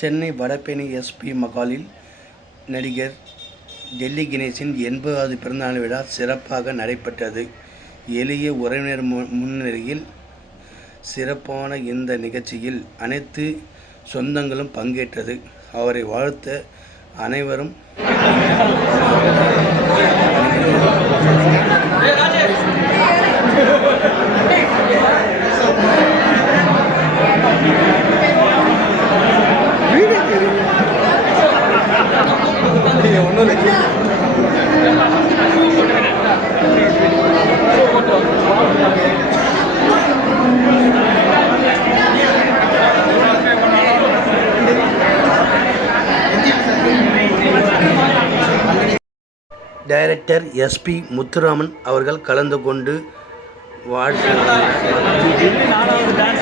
Chennai வடபேணி SP மகாலில் நடிகர் டெல்லி கணேஷின் எண்பதாவது பிறந்தநாள் விழா சிறப்பாக நடைபெற்றது. எளிய உறவினர் முன்னிலையில் சிறப்பான இந்த நிகழ்ச்சியில் அனைத்து சொந்தங்களும் பங்கேற்றது. அவரை வாழ்த்த அனைவரும் டைரக்டர் எஸ்பி முத்துராமன் அவர்கள் கலந்து கொண்டு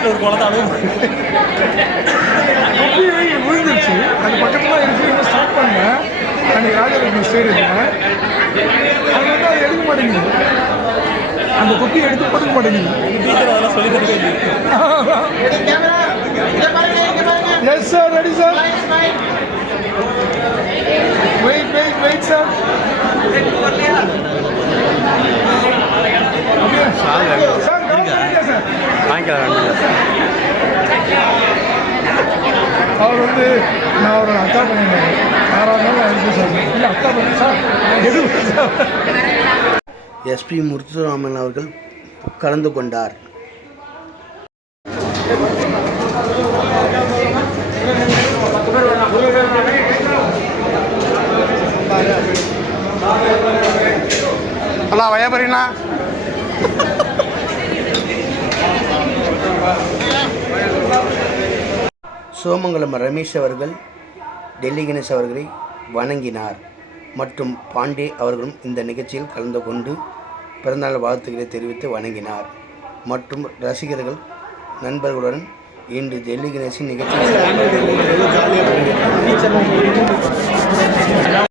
ஒரு குழந்தை அன்றைக்கி ராஜலட்சுமி ஸ்டேடியமில் அது வந்து அது எடுக்க மாட்டேங்குது. அந்த குப்பி எடுத்து படுக்க மாட்டேங்குது. Yes sir ready sir wait wait wait sir அவர் வந்து நான் ஒரு அக்கா பண்ணியிருந்தேன். அப்படின்னு சொல்லுங்கள் இல்லை எஸ்பி முத்துராமன் அவர்கள் கலந்து கொண்டார். நல்லா வயபரினா சோமங்கலம் ரமேஷ் அவர்கள் டெல்லி கணேஷ் அவர்களை வணங்கினார். மற்றும் பாண்டே அவர்களும் இந்த நிகழ்ச்சியில் கலந்து கொண்டு பிறந்தநாள் வாழ்த்துக்களை தெரிவித்து வணங்கினார். மற்றும் ரசிகர்கள் நண்பர்களுடன் இன்று டெல்லி கணேஷின் நிகழ்ச்சி